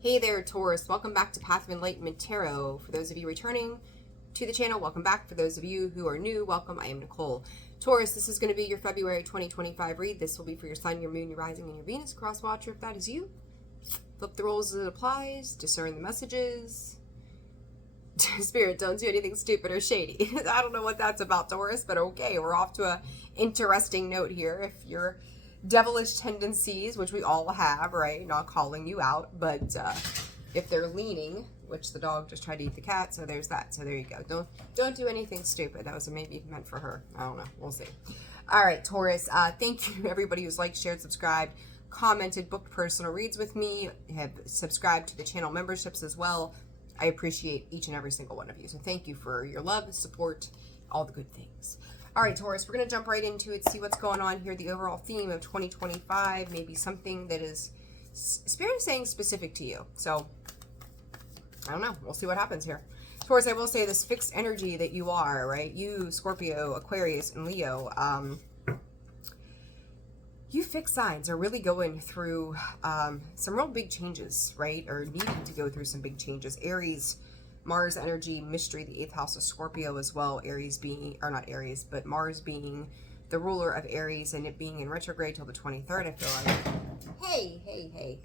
Hey there, Taurus. Welcome back to Path of Enlightenment Tarot. For those of you returning to the channel, welcome back. For those of you who are new, welcome. I am Nicole. Taurus, this is going to be your February 2025 read. This will be for your Sun, your Moon, your Rising, and your Venus cross watcher. If that is you, flip the roles as it applies, discern the messages. Spirit, don't do anything stupid or shady. I don't know what that's about, Taurus, but okay, we're off to a interesting note here. If you're devilish tendencies, which we all have, right? Not calling you out, but if they're leaning, which the dog just tried to eat the cat, so there's that. So there you go. Don't do anything stupid. That was maybe meant for her. I don't know. We'll see. All right, Taurus. Thank you everybody who's liked, shared, subscribed, commented, booked personal reads with me, have subscribed to the channel memberships as well. I appreciate each and every single one of you. So thank you for your love, support, all the good things. All right, Taurus, we're going to jump right into it, see what's going on here. The overall theme of 2025, maybe something that is Spirit is saying specific to you. So, I don't know. We'll see what happens here. Taurus, I will say this fixed energy that you are, right? You, Scorpio, Aquarius, and Leo, you fixed signs are really going through some real big changes, right? Or needing to go through some big changes. Aries, Mars energy, mystery, the 8th house of Scorpio as well. Aries being, or not Aries, but Mars being the ruler of Aries and it being in retrograde till the 23rd, I feel like. Hey.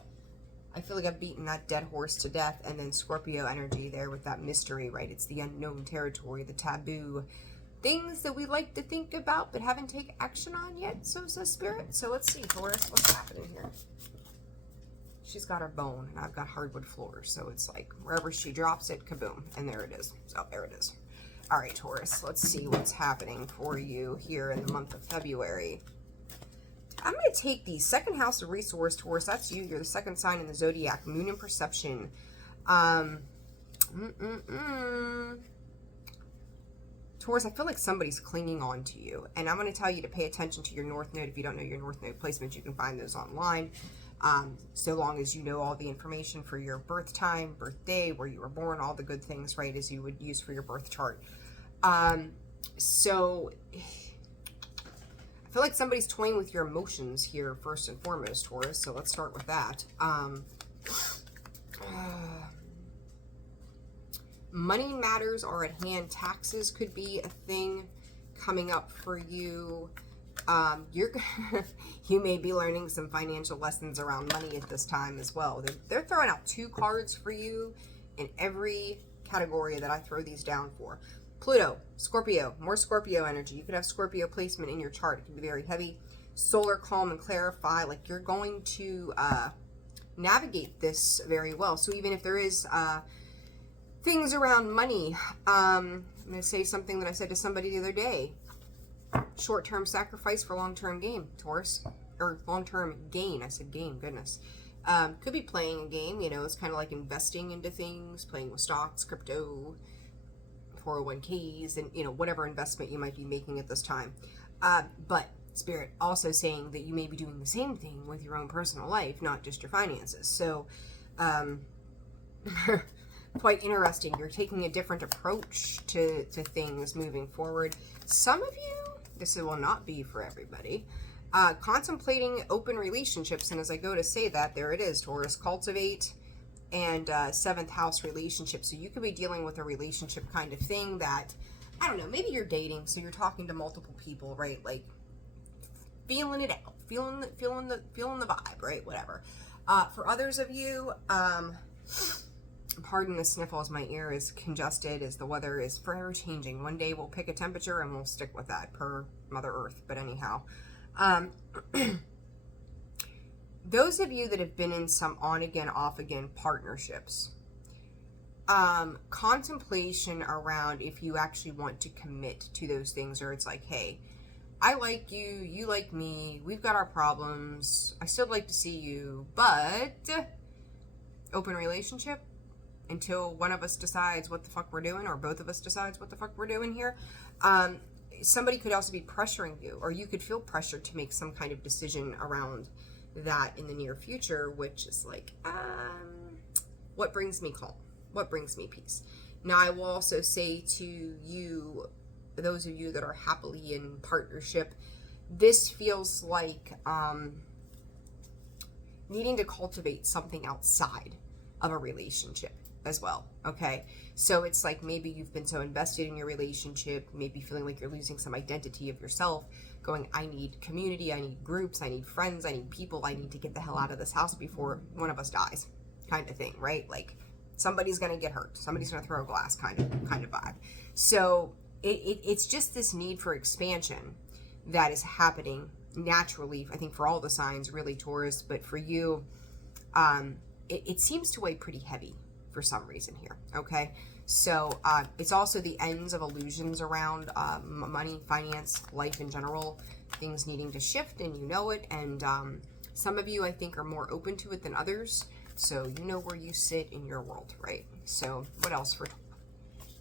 I feel like I've beaten that dead horse to death. And then Scorpio energy there with that mystery, right? It's the unknown territory, the taboo. Things that we like to think about but haven't taken action on yet, so says Spirit. So let's see, Taurus, what's happening here? She's got her bone, and I've got hardwood floors, so it's like wherever she drops it, kaboom, and there it is. So there it is. All right, Taurus, let's see what's happening for you here in the month of February. I'm going to take the second house of resource, Taurus. That's you. You're the second sign in the zodiac, moon and perception. Taurus, I feel like somebody's clinging on to you, and I'm going to tell you to pay attention to your North Node. If you don't know your North Node placements, you can find those online. So long as you know all the information for your birth time, birthday, where you were born, all the good things, right, as you would use for your birth chart. So I feel like somebody's toying with your emotions here first and foremost, Taurus. So let's start with that. Money matters are at hand. Taxes could be a thing coming up for you. You may be learning some financial lessons around money at this time as well. They're throwing out 2 cards for you in every category that I throw these down for. Pluto, Scorpio, more Scorpio energy. You could have Scorpio placement in your chart. It can be very heavy. Solar, calm, and clarify. Like you're going to navigate this very well. So even if there is things around money, I'm going to say something that I said to somebody the other day. Short-term sacrifice for long-term gain, Taurus. Or long-term gain. I said gain, goodness. Could be playing a game, you know, it's kind of like investing into things, playing with stocks, crypto, 401ks, and, you know, whatever investment you might be making at this time. But Spirit also saying that you may be doing the same thing with your own personal life, not just your finances. So, quite interesting. You're taking a different approach to things moving forward. Some of you, this will not be for everybody, contemplating open relationships. And as I go to say that, there it is, Taurus, cultivate and 7th house relationship. So you could be dealing with a relationship kind of thing that, I don't know, maybe you're dating, so you're talking to multiple people, right? Like feeling it out, feeling the vibe, right? Whatever. For others of you, pardon the sniffle as my ear is congested as the weather is forever changing. One day we'll pick a temperature and we'll stick with that per Mother Earth. But anyhow, those of you that have been in some on again, off again partnerships, contemplation around if you actually want to commit to those things, or it's like, hey, I like you, you like me, we've got our problems, I still like to see you, but open relationship until one of us decides what the fuck we're doing, or both of us decides what the fuck we're doing here. Somebody could also be pressuring you, or you could feel pressured to make some kind of decision around that in the near future, which is like, what brings me calm? What brings me peace? Now, I will also say to you, those of you that are happily in partnership, this feels like needing to cultivate something outside of a relationship as well. Okay, so it's like maybe you've been so invested in your relationship, maybe feeling like you're losing some identity of yourself, going, I need community, I need groups, I need friends, I need people, I need to get the hell out of this house before one of us dies, kind of thing, right? Like somebody's gonna get hurt, somebody's gonna throw a glass, kind of vibe. So it's just this need for expansion that is happening naturally, I think, for all the signs, really, Taurus, but for you, it seems to weigh pretty heavy for some reason here. Okay, so it's also the ends of illusions around money, finance, life in general, things needing to shift, and you know it. And some of you, I think, are more open to it than others, so you know where you sit in your world, right? So what else for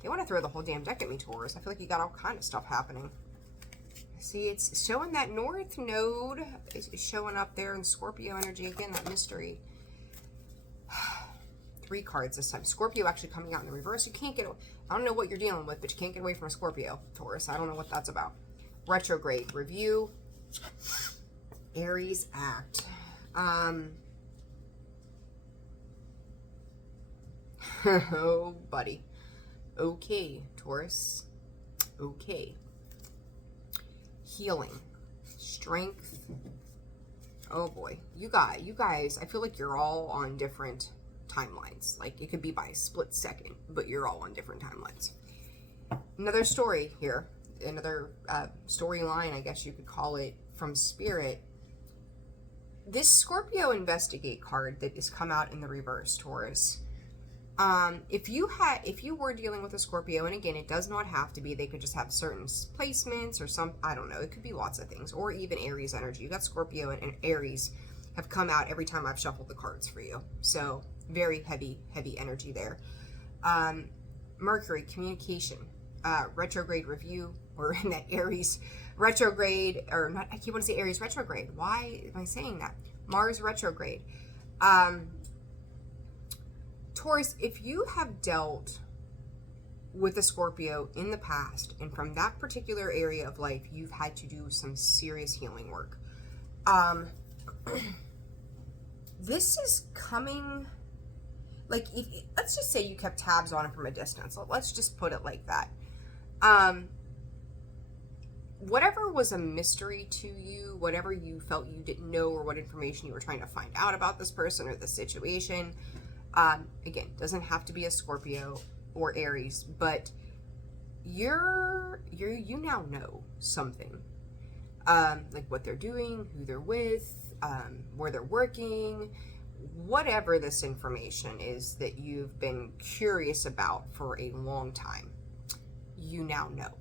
they want to throw the whole damn deck at me, Taurus. I feel like you got all kind of stuff happening. See, it's showing that North Node is showing up there in Scorpio energy again, that mystery. 3 cards this time. Scorpio actually coming out in the reverse. You can't get, I don't know what you're dealing with, but you can't get away from a Scorpio, Taurus. I don't know what that's about. Retrograde, review, Aries, act. Oh, buddy. Okay, Taurus. Okay. Healing. Strength. Oh boy. You guys, I feel like you're all on different timelines. Like it could be by a split second, but you're all on different timelines. Another story here. Another storyline, I guess you could call it, from Spirit. This Scorpio Investigate card that has come out in the reverse, Taurus. If you were dealing with a Scorpio, and again, it does not have to be, they could just have certain placements or some, I don't know, it could be lots of things, or even Aries energy. You got Scorpio and Aries have come out every time I've shuffled the cards for you. So very heavy energy there. Mercury, communication, retrograde review, or in that Aries retrograde, or not, I keep wanting to say Aries retrograde. Why am I saying that? Mars retrograde. Taurus, if you have dealt with a Scorpio in the past, and from that particular area of life, you've had to do some serious healing work. This is coming, like, let's just say you kept tabs on it from a distance. Let's just put it like that. Whatever was a mystery to you, whatever you felt you didn't know, or what information you were trying to find out about this person or the situation, again, doesn't have to be a Scorpio or Aries, but you now know something, like what they're doing, who they're with, where they're working, whatever this information is that you've been curious about for a long time, you now know.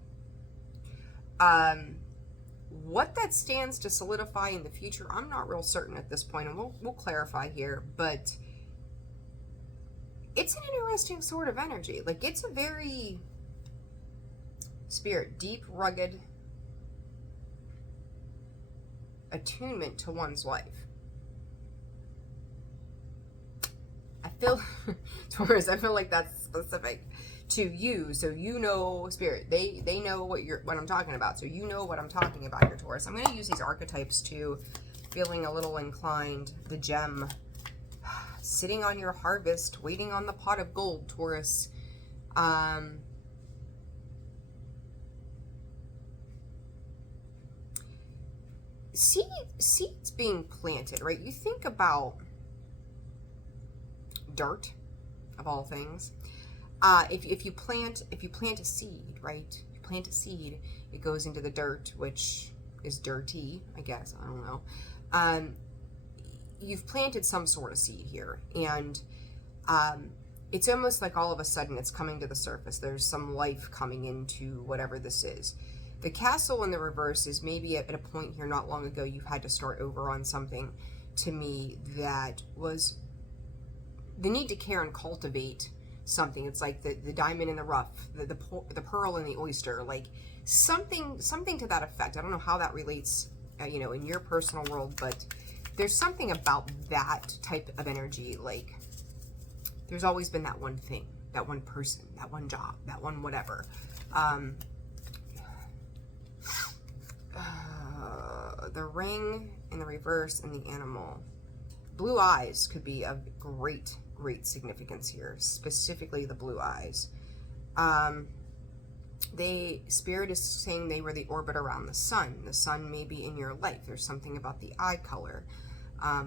What that stands to solidify in the future, I'm not real certain at this point, and we'll clarify here, but it's an interesting sort of energy. Like, it's a very Spirit, deep, rugged attunement to one's life. I feel, Taurus, I feel like that's specific to you, so you know, Spirit, they know what I'm talking about, so you know what I'm talking about here, Taurus. I'm going to use these archetypes too, feeling a little inclined. The gem, sitting on your harvest, waiting on the pot of gold, Taurus. Seeds being planted, right? You think about dirt, of all things. If you plant a seed, right? You plant a seed, it goes into the dirt, which is dirty, I guess. I don't know. You've planted some sort of seed here, and it's almost like all of a sudden it's coming to the surface. There's some life coming into whatever this is. The castle in the reverse is maybe at a point here not long ago you've had to start over on something, to me, that was the need to care and cultivate something. It's like the diamond in the rough, the pearl in the oyster, like something to that effect. I don't know how that relates, in your personal world, but there's something about that type of energy. Like, there's always been that one thing, that one person, that one job, that one whatever. The ring in the reverse and the animal. blue eyes could be of great significance here, specifically the blue eyes. Spirit is saying they were the orbit around the sun. The sun may be in your life. There's something about the eye color.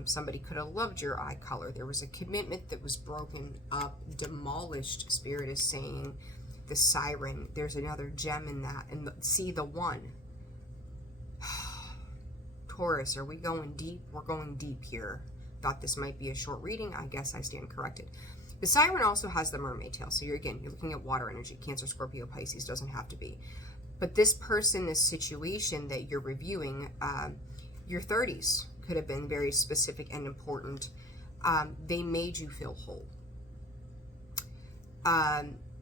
Somebody could have loved your eye color. There was a commitment that was broken up, demolished. Spirit is saying the siren. There's another gem in that. And see the one. Taurus, are we going deep? We're going deep here. Thought this might be a short reading. I guess I stand corrected. The siren also has the mermaid tail. So you're looking at water energy. Cancer, Scorpio, Pisces, doesn't have to be. But this person, this situation that you're reviewing, your 30s could have been very specific and important. They made you feel whole.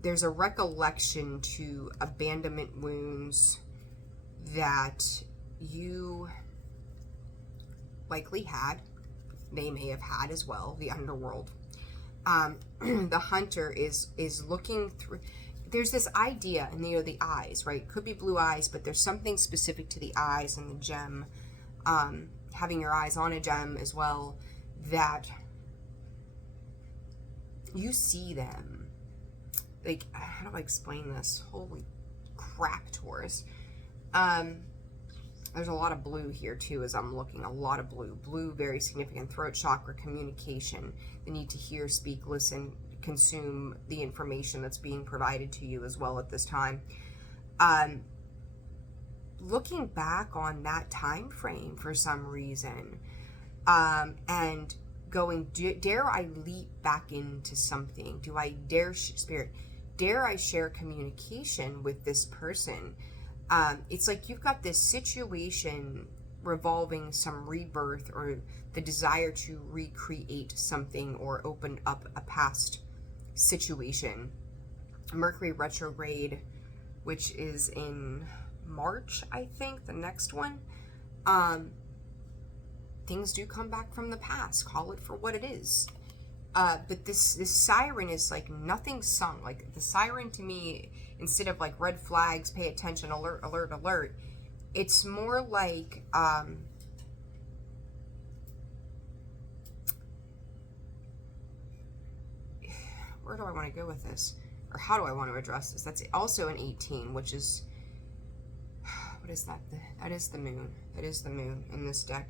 There's a recollection to abandonment wounds that you likely had. They may have had as well, the underworld. The hunter is looking through. There's this idea, and the eyes, right? Could be blue eyes, but there's something specific to the eyes and the gem. Having your eyes on a gem as well, that you see them. Like, how do I explain this? Holy crap, Taurus. There's a lot of blue here too as I'm looking. A lot of blue. Blue, very significant. Throat chakra, communication. The need to hear, speak, listen, consume the information that's being provided to you as well at this time. Looking back on that time frame for some reason, and going, dare I leap back into something? Do I dare, Spirit, dare I share communication with this person? It's like you've got this situation revolving some rebirth or the desire to recreate something or open up a past situation. Mercury retrograde, which is in March, I think, the next one. Things do come back from the past. Call it for what it is. But this siren is like nothing sung. Like the siren to me, instead of like red flags, pay attention, alert, alert, alert, it's more like where do I want to go with this? Or how do I want to address this? That's also an 18, which is, what is that? That is the moon. That is the moon in this deck.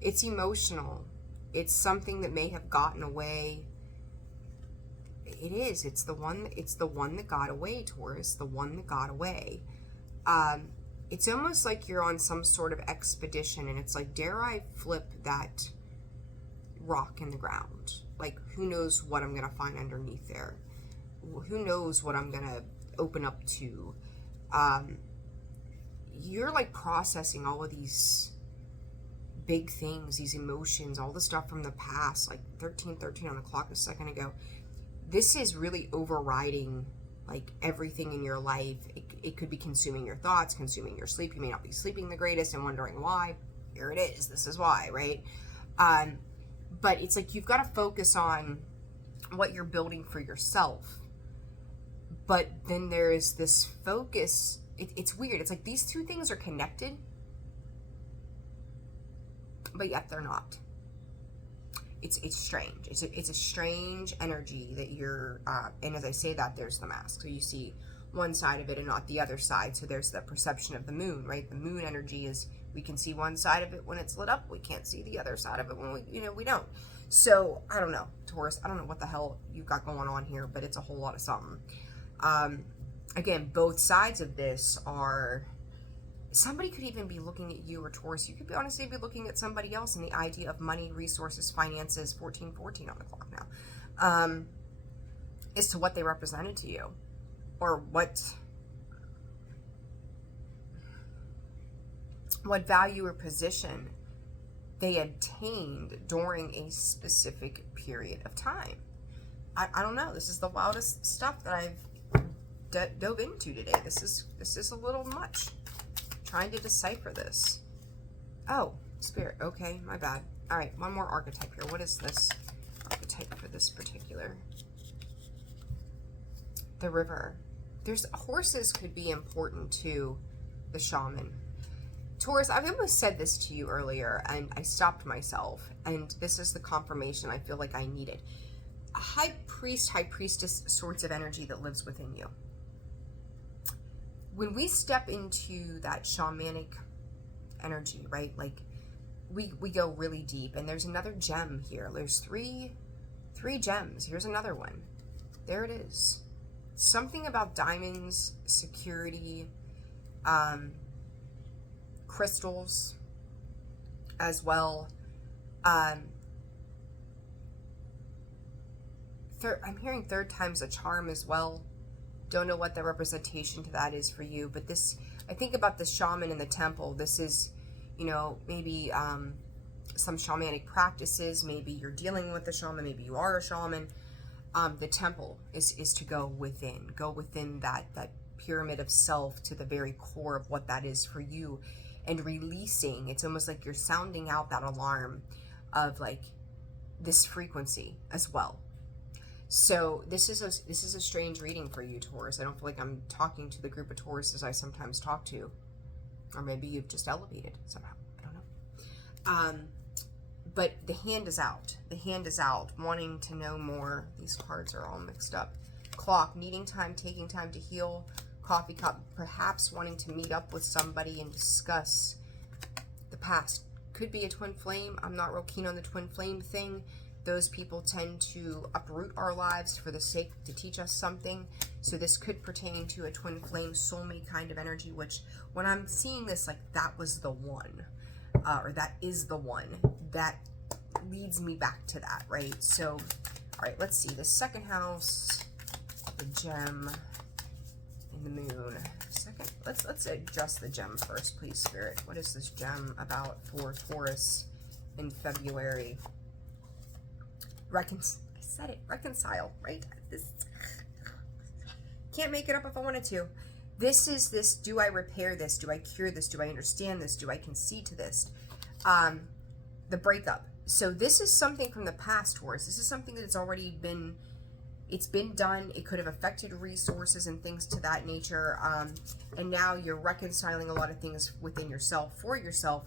It's emotional. It's something that may have gotten away. It is. It's the one that got away, Taurus. The one that got away. It's almost like you're on some sort of expedition, and it's like, dare I flip that rock in the ground? Like, who knows what I'm gonna find underneath there? Who knows what I'm gonna open up to? You're like processing all of these big things, these emotions, all the stuff from the past, like 1313 on the clock a second ago. This is really overriding like everything in your life. It could be consuming your thoughts, consuming your sleep. You may not be sleeping the greatest and wondering why. Here it is. This is why, right? But it's like you've got to focus on what you're building for yourself. But then there is this focus. It's weird. It's like these two things are connected, but yet they're not. It's strange. It's a strange energy that you're, and as I say that, there's the mask. So you see one side of it and not the other side. So there's the perception of the moon, right? The moon energy is, we can see one side of it when it's lit up. We can't see the other side of it when we don't. So I don't know, Taurus. I don't know what the hell you've got going on here, but it's a whole lot of something. Again, both sides of this are, somebody could even be looking at you, or Taurus, you could be honestly be looking at somebody else in the idea of money, resources, finances, 1414 on the clock now, as to what they represented to you, or what value or position they obtained during a specific period of time. I don't know. This is the wildest stuff that I've dove into today. This is a little much. Trying to decipher this. Oh, Spirit. Okay, my bad. All right, one more archetype here. What is this archetype for this particular? The river. Horses could be important to the shaman. Taurus, I've almost said this to you earlier, and I stopped myself, and this is the confirmation I feel like I needed. A high priest, high priestess sorts of energy that lives within you. When we step into that shamanic energy, right, like we go really deep, and there's another gem here. There's three gems. Here's another one. There it is. Something about diamonds, security, crystals as well. I'm hearing third time's a charm as well. Don't know what the representation to that is for you, but this, I think about the shaman in the temple. This is, you know, maybe some shamanic practices. Maybe you're dealing with a shaman. Maybe you are a shaman. The temple is to go within that pyramid of self to the very core of what that is for you, and releasing. It's almost like you're sounding out that alarm of like this frequency as well. So this is a strange reading for you, Taurus. I don't feel like I'm talking to the group of Tauruses I sometimes talk to, or maybe you've just elevated somehow. I don't know. But the hand is out. The hand is out, wanting to know more. These cards are all mixed up. Clock, needing time, taking time to heal. Coffee cup, perhaps wanting to meet up with somebody and discuss the past. Could be a twin flame. I'm not real keen on the twin flame thing. Those people tend to uproot our lives for the sake to teach us something. So this could pertain to a twin flame soulmate kind of energy, which when I'm seeing this, like that was the one, or that is the one, that leads me back to that, right? So, all right, let's see. The second house, the gem, and the moon. Second, let's adjust the gem first, please, Spirit. What is this gem about for Taurus in February? I said it, reconcile, right? This can't make it up if I wanted to. This is this, do I repair this? Do I cure this? Do I understand this? Do I concede to this? The breakup. So this is something from the past, Taurus. This is something that's already been, it's been done. It could have affected resources and things to that nature. And now you're reconciling a lot of things within yourself, for yourself.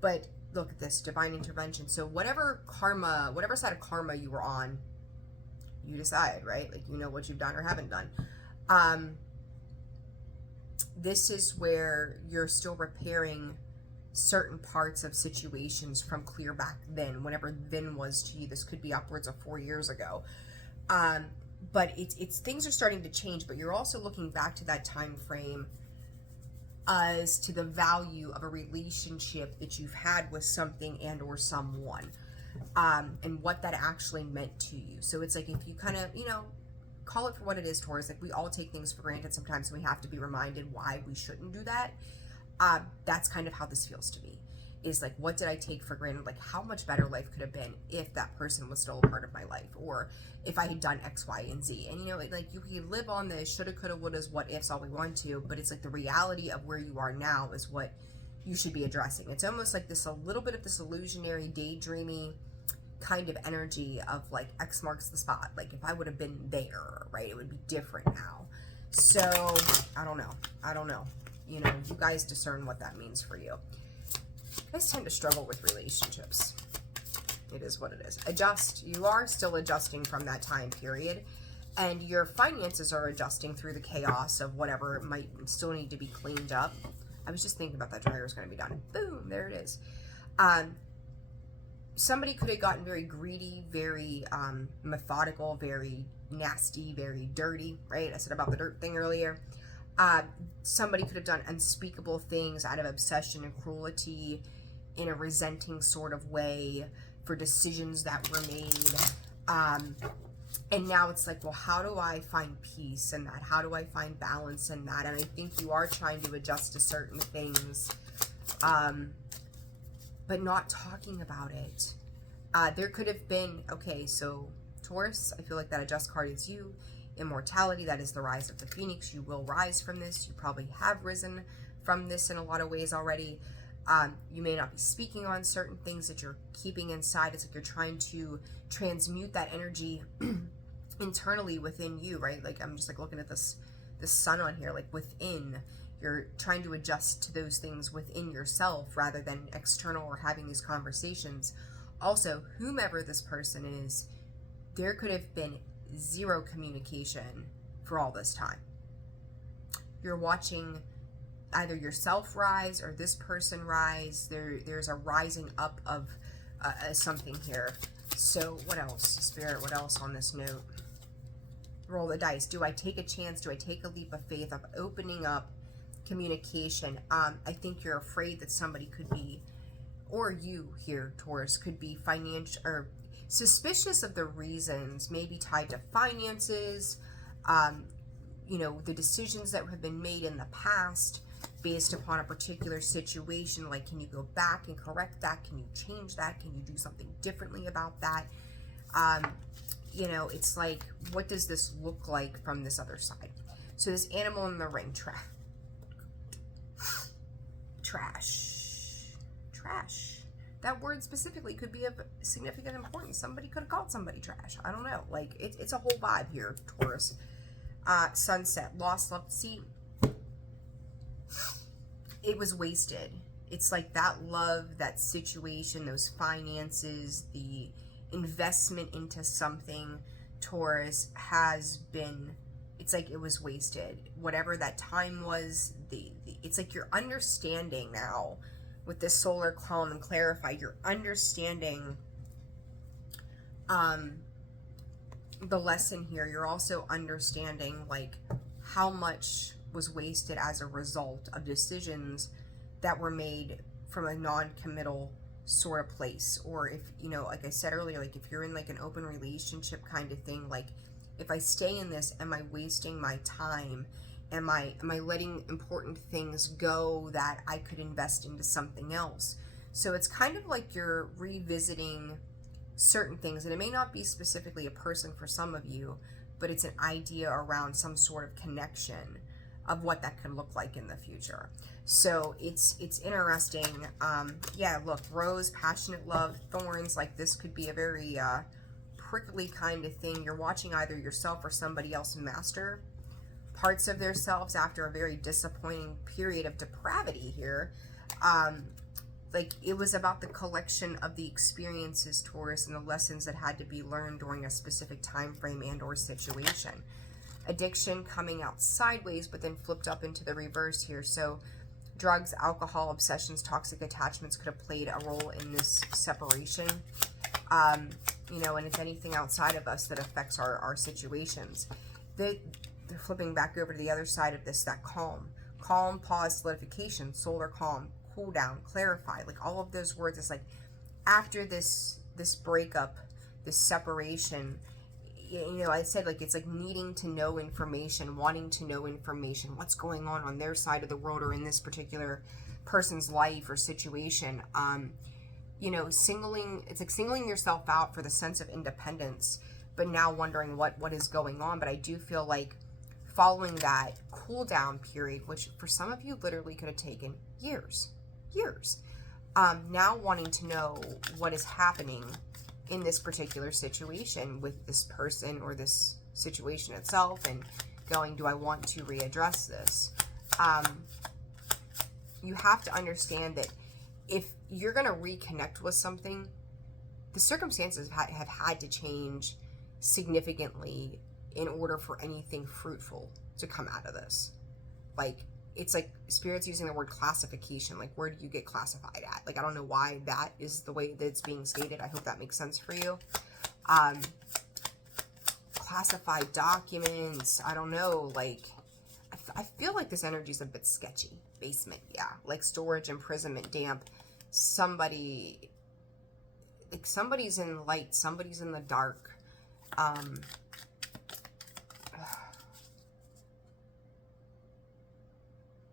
But look at this, divine intervention. So whatever karma, whatever side of karma you were on, you decide, right? Like, you know what you've done or haven't done. This is where you're still repairing certain parts of situations from clear back then, whenever then was to you. This could be upwards of 4 years ago. But it's things are starting to change, but you're also looking back to that time frame as to the value of a relationship that you've had with something and or someone, and what that actually meant to you. So it's like, if you kind of, you know, call it for what it is, Taurus. Like, we all take things for granted sometimes, and we have to be reminded why we shouldn't do that. That's kind of how this feels to me, is like, what did I take for granted? Like, how much better life could have been if that person was still a part of my life, or if I had done X, Y, and Z. And, you know, like, you can live on the shoulda, coulda, wouldas, what ifs all we want to, but it's like the reality of where you are now is what you should be addressing. It's almost like this, a little bit of this illusionary, daydreamy kind of energy of like, X marks the spot. Like, if I would have been there, right, it would be different now. So, I don't know. You know, you guys discern what that means for you. You guys tend to struggle with relationships. It is what it is. Adjust. You are still adjusting from that time period, and your finances are adjusting through the chaos of whatever might still need to be cleaned up. I was just thinking about that dryer was going to be done. Boom, there it is. Somebody could have gotten very greedy, very methodical, very nasty, very dirty, right? I said about the dirt thing earlier. Somebody could have done unspeakable things out of obsession and cruelty in a resenting sort of way for decisions that were made. And now it's like, well, how do I find peace in that? How do I find balance in that? And I think you are trying to adjust to certain things, but not talking about it. There could have been, okay, so Taurus, I feel like that adjust card is you. Immortality, that is the rise of the phoenix. You will rise from this. You probably have risen from this in a lot of ways already. You may not be speaking on certain things that you're keeping inside. It's like you're trying to transmute that energy internally within you, right? Like, I'm just like looking at this sun on here, like within, You're trying to adjust to those things within yourself rather than external or having these conversations. Also, whomever this person is, there could have been zero communication for all this time. You're watching either yourself rise or this person rise. There's a rising up of something here. So what else, Spirit? What else on this note? Roll the dice. Do I take a chance? Do I take a leap of faith of opening up communication? I think you're afraid that somebody could be, or you here, Taurus, could be financial or suspicious of the reasons, maybe tied to finances, you know, the decisions that have been made in the past based upon a particular situation. Like, can you go back and correct that? Can you change that? Can you do something differently about that? You know, it's like, what does this look like from this other side? So this animal in the ring, trash. That word specifically could be of significant importance. Somebody could have called somebody trash. I don't know. Like, it's a whole vibe here, Taurus. Sunset, lost love. See, it was wasted. It's like that love, that situation, those finances, the investment into something, Taurus, has been, it's like it was wasted. Whatever that time was, it's like you're understanding now with this solar calm and clarify, you're understanding the lesson here. You're also understanding like how much was wasted as a result of decisions that were made from a non-committal sort of place. Or if, you know, like I said earlier, like if you're in like an open relationship kind of thing, like if I stay in this, am I wasting my time? Am I letting important things go that I could invest into something else? So it's kind of like you're revisiting certain things, and it may not be specifically a person for some of you, but it's an idea around some sort of connection of what that could look like in the future. So it's interesting. Yeah, look, rose, passionate love, thorns, like this could be a very prickly kind of thing. You're watching either yourself or somebody else master parts of themselves after a very disappointing period of depravity here. Like it was about the collection of the experiences, Taurus, and the lessons that had to be learned during a specific time frame and or situation. Addiction coming out sideways, but then flipped up into the reverse here. So drugs, alcohol, obsessions, toxic attachments could have played a role in this separation. You know, and it's anything outside of us that affects our situations. They're flipping back over to the other side of this, that calm, pause, solidification, solar calm, cool down, clarify, like all of those words. It's like after this breakup, this separation, you know, I said like it's like needing to know information, wanting to know information, what's going on their side of the world or in this particular person's life or situation. You know, it's like singling yourself out for the sense of independence, but now wondering what is going on. But I do feel like following that cool down period, which for some of you literally could have taken years, now wanting to know what is happening in this particular situation with this person or this situation itself, and going, do I want to readdress this? You have to understand that if you're going to reconnect with something, the circumstances have had to change significantly in order for anything fruitful to come out of this. Like, it's like Spirit's using the word classification. Like, where do you get classified at? Like, I don't know why that is the way that it's being stated. I hope that makes sense for you. Classified documents. I don't know. Like, I feel like this energy is a bit sketchy. Basement, yeah. Like storage, imprisonment, damp. Somebody's in light. Somebody's in the dark.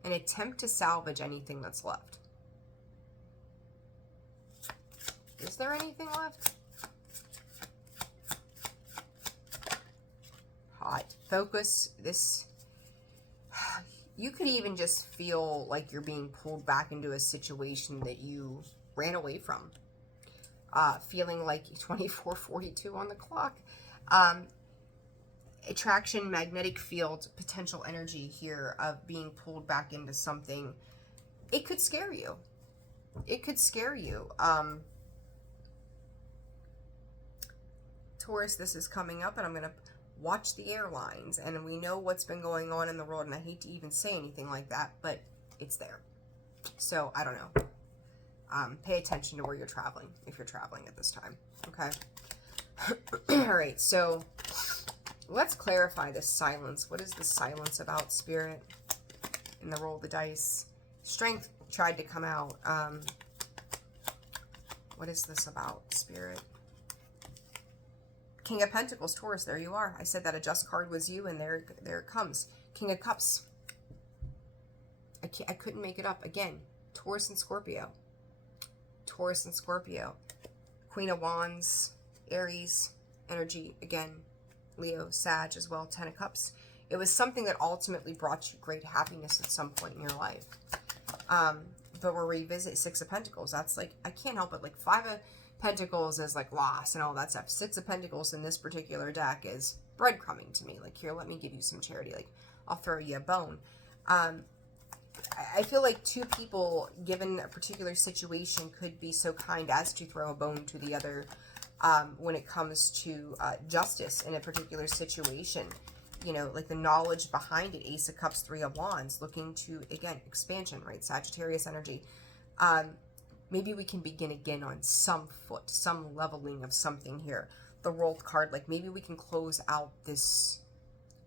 An attempt to salvage anything that's left. Is there anything left? Hot. Focus. This. You could even just feel like you're being pulled back into a situation that you ran away from. Feeling like 24:42 on the clock. attraction, magnetic field, potential energy here of being pulled back into something. It could scare you. It could scare you. Taurus, this is coming up, and I'm going to watch the airlines, and we know what's been going on in the world, and I hate to even say anything like that, but it's there. So, I don't know. Pay attention to where you're traveling, if you're traveling at this time. Okay. All right, so let's clarify this silence. What is the silence about, Spirit? In the roll of the dice. Strength tried to come out. What is this about, Spirit? King of Pentacles, Taurus, there you are. I said that a just card was you, and there it comes. King of Cups. I couldn't make it up. Again, Taurus and Scorpio. Taurus and Scorpio. Queen of Wands, Aries, energy, again, Leo, Sag as well, 10 of Cups. It was something that ultimately brought you great happiness at some point in your life. But we'll revisit 6 of Pentacles. That's like, I can't help it. Like 5 of Pentacles is like loss and all that stuff. 6 of Pentacles in this particular deck is breadcrumbing to me. Like, here, let me give you some charity. Like, I'll throw you a bone. I feel like 2 people, given a particular situation, could be so kind as to throw a bone to the other when it comes to justice in a particular situation. You know, like the knowledge behind it. Ace of Cups, 3 of Wands, looking to, again, expansion, right? Sagittarius energy. Maybe we can begin again on some foot, some leveling of something here. The World card, like maybe we can close out this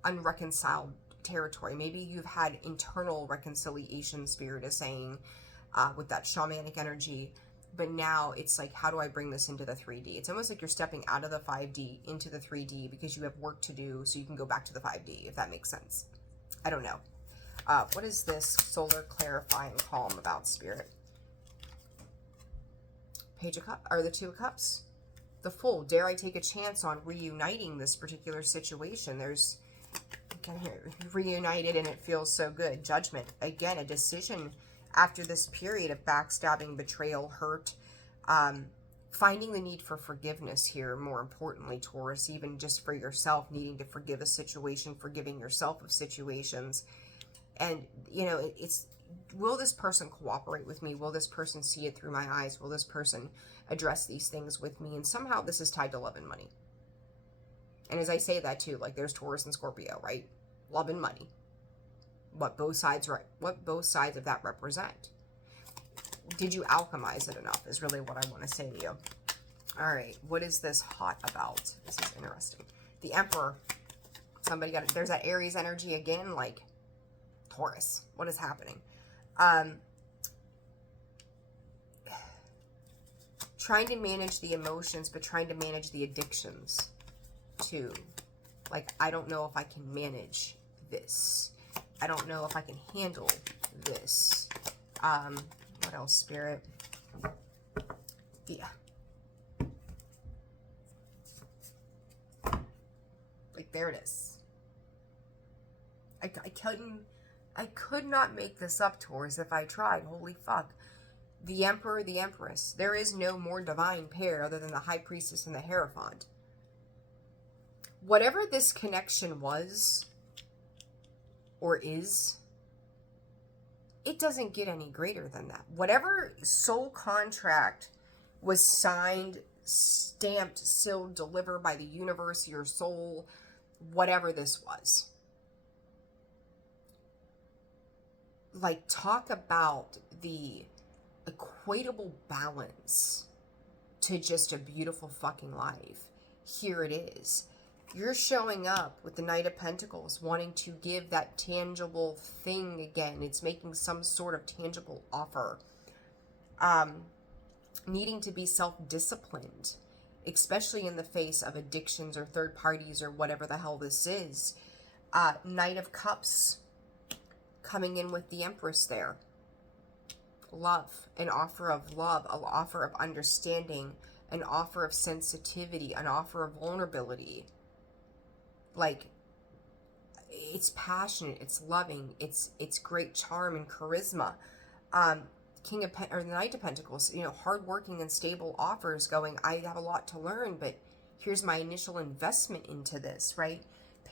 unreconciled territory. Maybe you've had internal reconciliation, Spirit is saying, with that shamanic energy. But now it's like, how do I bring this into the 3D? It's almost like you're stepping out of the 5D into the 3D because you have work to do so you can go back to the 5D, if that makes sense. I don't know. What is this solar clarifying calm about, Spirit? Page of Cups, or the 2 of Cups. The Fool. Dare I take a chance on reuniting this particular situation? There's, again here, reunited and it feels so good. Judgment. Again, a decision after this period of backstabbing, betrayal, hurt, finding the need for forgiveness here, more importantly, Taurus, even just for yourself, needing to forgive a situation, forgiving yourself of situations. And, you know, it's, will this person cooperate with me? Will this person see it through my eyes? Will this person address these things with me? And somehow this is tied to love and money. And as I say that too, like there's Taurus and Scorpio, right? Love and money. What both sides of that represent. Did you alchemize it enough is really what I want to say to you. All right, what is this hot about? This is interesting. The Emperor. Somebody got it. There's that Aries energy again, like Taurus. What is happening? Trying to manage the emotions, but trying to manage the addictions too. Like, I don't know if I can manage this. I don't know if I can handle this. What else, Spirit? Yeah. Like, there it is. I could not make this up, Taurus, if I tried. Holy fuck. The Emperor, the Empress. There is no more divine pair other than the High Priestess and the Hierophant. Whatever this connection was, or is, it doesn't get any greater than that. Whatever soul contract was signed, stamped, sealed, delivered by the universe, your soul, whatever this was. Like, talk about the equatable balance to just a beautiful fucking life. Here it is. You're showing up with the Knight of Pentacles, wanting to give that tangible thing again. It's making some sort of tangible offer. Needing to be self-disciplined, especially in the face of addictions or third parties or whatever the hell this is. Knight of Cups coming in with the Empress there. Love, an offer of love, an offer of understanding, an offer of sensitivity, an offer of vulnerability. Like, it's passionate, it's loving, it's great charm and charisma. The Knight of Pentacles, you know, hardworking and stable offers going, I have a lot to learn, but here's my initial investment into this, right?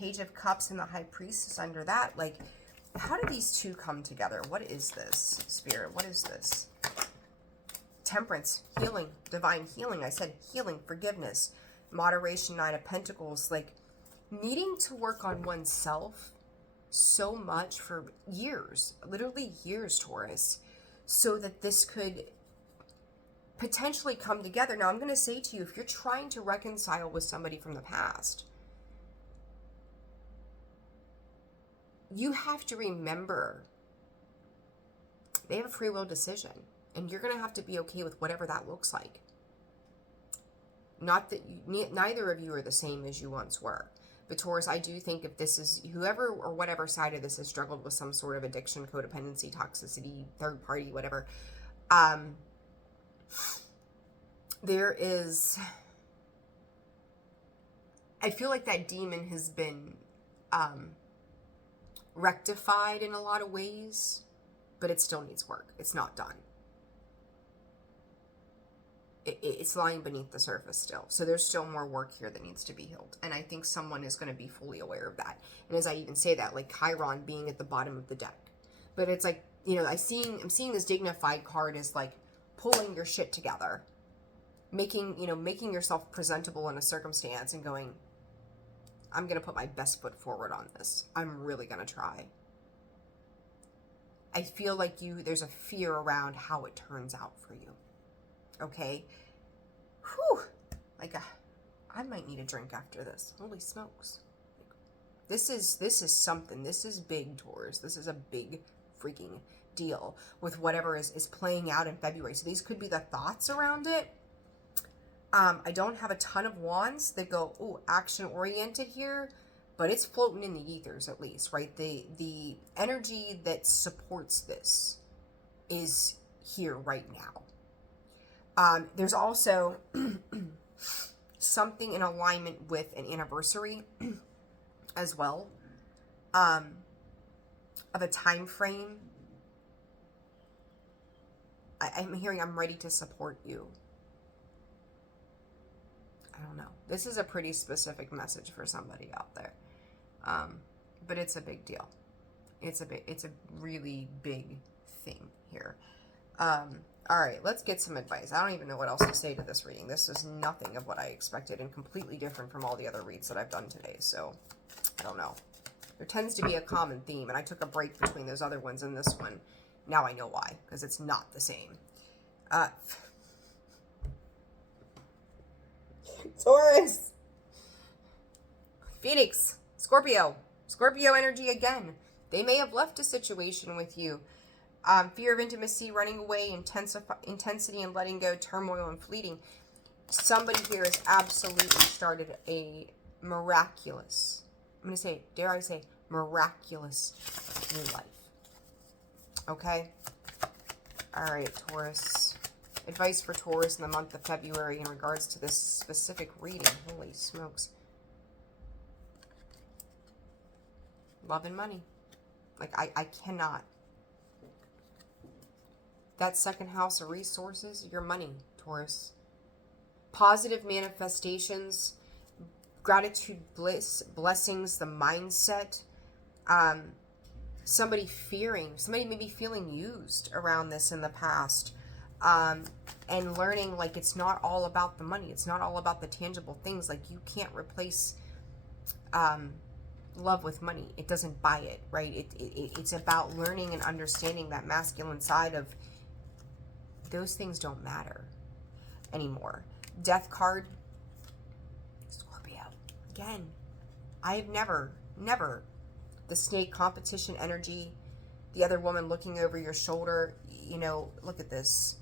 Page of Cups and the High Priestess under that. Like, how do these two come together? What is this, Spirit? What is this? Temperance, healing, divine healing. I said healing, forgiveness, moderation, Nine of Pentacles. Like, needing to work on oneself so much for years, literally years, Taurus, so that this could potentially come together. Now, I'm going to say to you, if you're trying to reconcile with somebody from the past, you have to remember they have a free will decision, and you're going to have to be okay with whatever that looks like. Not that neither of you are the same as you once were. But Taurus, I do think if this is whoever or whatever side of this has struggled with some sort of addiction, codependency, toxicity, third party, whatever, there is, I feel like that demon has been rectified in a lot of ways, but it still needs work. It's not done. It's lying beneath the surface still. So there's still more work here that needs to be healed. And I think someone is going to be fully aware of that. And as I even say that, like Chiron being at the bottom of the deck. But it's like, you know, I'm seeing this dignified card as like pulling your shit together. Making yourself presentable in a circumstance and going, I'm going to put my best foot forward on this. I'm really going to try. I feel like there's a fear around how it turns out for you. Okay? Whew. Like, I might need a drink after this. Holy smokes. This is something. This is big, Taurus. This is a big freaking deal with whatever is playing out in February. So these could be the thoughts around it. I don't have a ton of wands that go, ooh, action-oriented here, but it's floating in the ethers at least, right? The energy that supports this is here right now. There's also something in alignment with an anniversary as well, of a time frame. I'm hearing I'm ready to support you. I don't know. This is a pretty specific message for somebody out there. But it's a big deal. It's a really big thing here. All right, let's get some advice. I don't even know what else to say to this reading. This is nothing of what I expected and completely different from all the other reads that I've done today. So, I don't know. There tends to be a common theme, and I took a break between those other ones and this one. Now I know why, because it's not the same. Taurus, Phoenix, Scorpio energy again. They may have left a situation with you. Fear of intimacy, running away, intensity and letting go, turmoil and fleeting. Somebody here has absolutely started a miraculous, I'm going to say, dare I say, miraculous new life. Okay? All right, Taurus. Advice for Taurus in the month of February in regards to this specific reading. Holy smokes. Love and money. Like, I cannot. That second house of resources, your money, Taurus. Positive manifestations, gratitude, bliss, blessings, the mindset. Somebody maybe feeling used around this in the past. And learning, like, it's not all about the money. It's not all about the tangible things. Like, you can't replace love with money. It doesn't buy it, right? It's about learning and understanding that masculine side of those things don't matter anymore. Death card, Scorpio. Again, I've never, the snake competition energy, the other woman looking over your shoulder, you know, look at this.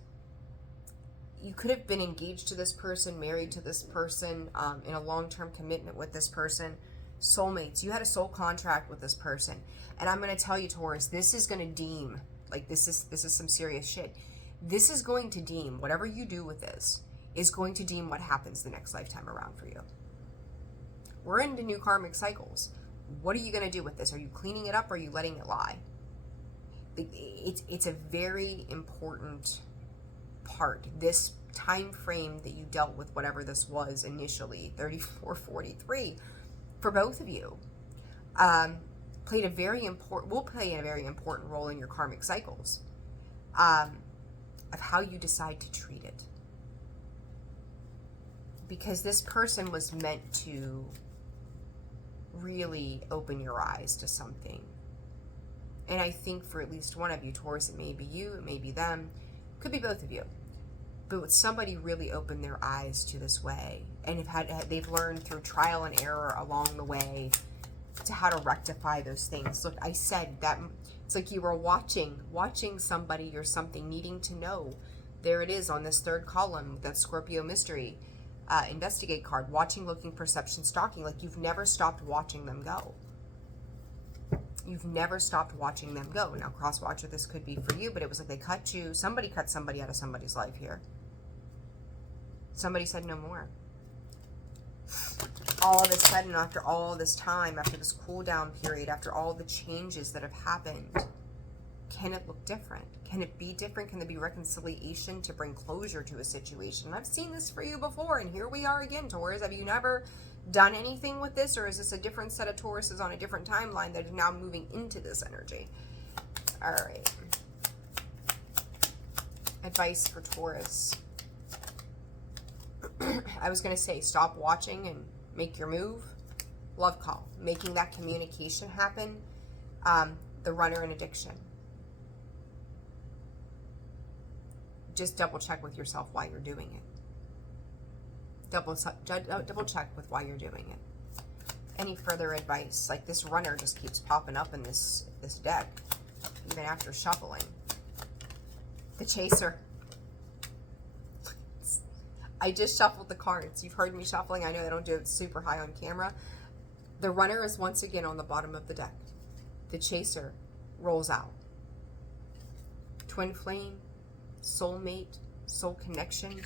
You could have been engaged to this person, married to this person, in a long-term commitment with this person. Soulmates. You had a soul contract with this person. And I'm going to tell you, Taurus, this is going to deem, like, this is some serious shit. This is going to deem, whatever you do with this, is going to deem what happens the next lifetime around for you. We're into new karmic cycles. What are you going to do with this? Are you cleaning it up or are you letting it lie? It's a very important part. This time frame that you dealt with whatever this was initially, 34, 43, for both of you, will play a very important role in your karmic cycles, of how you decide to treat it. Because this person was meant to really open your eyes to something. And I think for at least one of you, Taurus, it may be you, it may be them, could be both of you. But would somebody really open their eyes to this way, and they've learned through trial and error along the way to how to rectify those things. Look, I said that it's like you were watching somebody or something needing to know. There it is on this third column, that Scorpio mystery investigate card. Watching, looking, perception, stalking. Like you've never stopped watching them go. You've never stopped watching them go. Now, cross watcher, this could be for you, but it was like they cut you. Somebody cut somebody out of somebody's life here. Somebody said no more. All of a sudden, after all this time, after this cool down period, after all the changes that have happened, can it look different? Can it be different? Can there be reconciliation to bring closure to a situation? I've seen this for you before, and here we are again, Taurus. Have you never done anything with this, or is this a different set of Tauruses on a different timeline that is now moving into this energy? All right. Advice for Taurus. I was going to say, stop watching and make your move. Love call. Making that communication happen. The runner in addiction. Just double check with yourself why you're doing it. Double check with why you're doing it. Any further advice? Like this runner just keeps popping up in this deck, even after shuffling. The chaser. I just shuffled the cards. You've heard me shuffling. I know I don't do it super high on camera. The runner is once again on the bottom of the deck. The chaser rolls out. Twin flame, soulmate, soul connection,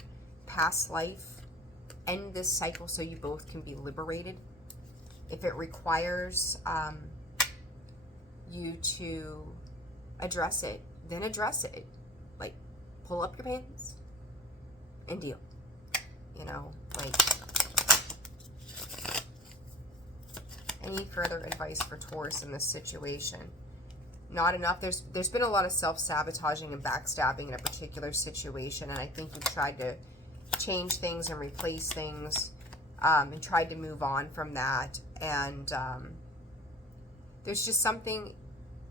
past life. End this cycle so you both can be liberated. If it requires you to address it, then address it. Like, pull up your pants and deal. You know, like, any further advice for Taurus in this situation? Not enough. There's been a lot of self-sabotaging and backstabbing in a particular situation, and I think you've tried to change things and replace things, and tried to move on from that, and there's just something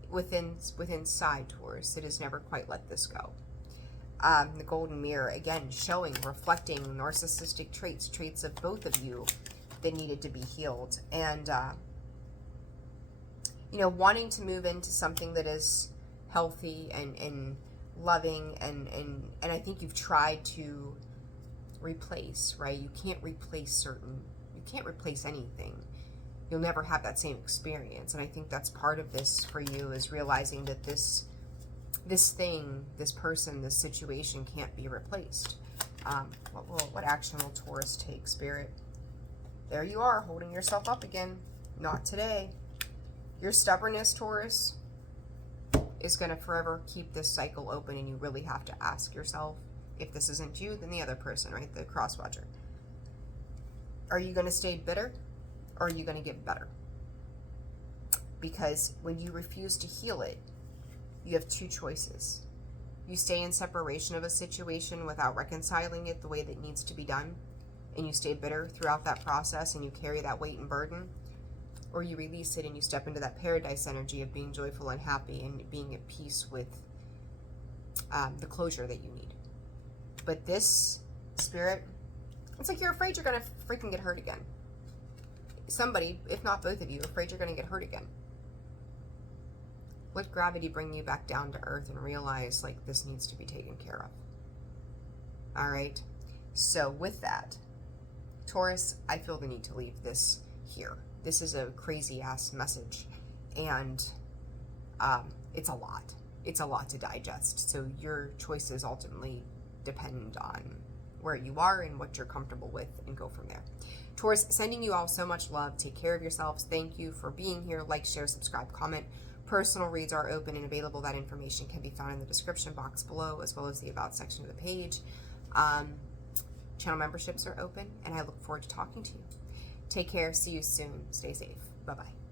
within Taurus that has never quite let this go. The golden mirror, again, showing, reflecting narcissistic traits of both of you that needed to be healed. And, you know, wanting to move into something that is healthy and loving. And I think you've tried to replace, right? You can't replace anything. You'll never have that same experience. And I think that's part of this for you, is realizing that this thing, this person, this situation can't be replaced. What action will Taurus take, Spirit? There you are, holding yourself up again. Not today. Your stubbornness, Taurus, is going to forever keep this cycle open, and you really have to ask yourself, if this isn't you, then the other person, right? The cross watcher. Are you going to stay bitter, or are you going to get better? Because when you refuse to heal it, you have two choices. You stay in separation of a situation without reconciling it the way that it needs to be done, and you stay bitter throughout that process, and you carry that weight and burden, or you release it and you step into that paradise energy of being joyful and happy and being at peace with the closure that you need. But this, Spirit, it's like you're afraid you're going to freaking get hurt again. Somebody, if not both of you, are afraid you're going to get hurt again. Let gravity bring you back down to earth and realize, like, this needs to be taken care of. All right? So with that, Taurus, I feel the need to leave this here. This is a crazy-ass message, and it's a lot. It's a lot to digest. So your choices ultimately depend on where you are and what you're comfortable with, and go from there. Taurus, sending you all so much love. Take care of yourselves. Thank you for being here. Like, share, subscribe, comment. Personal reads are open and available. That information can be found in the description box below, as well as the About section of the page. Channel memberships are open, and I look forward to talking to you. Take care. See you soon. Stay safe. Bye-bye.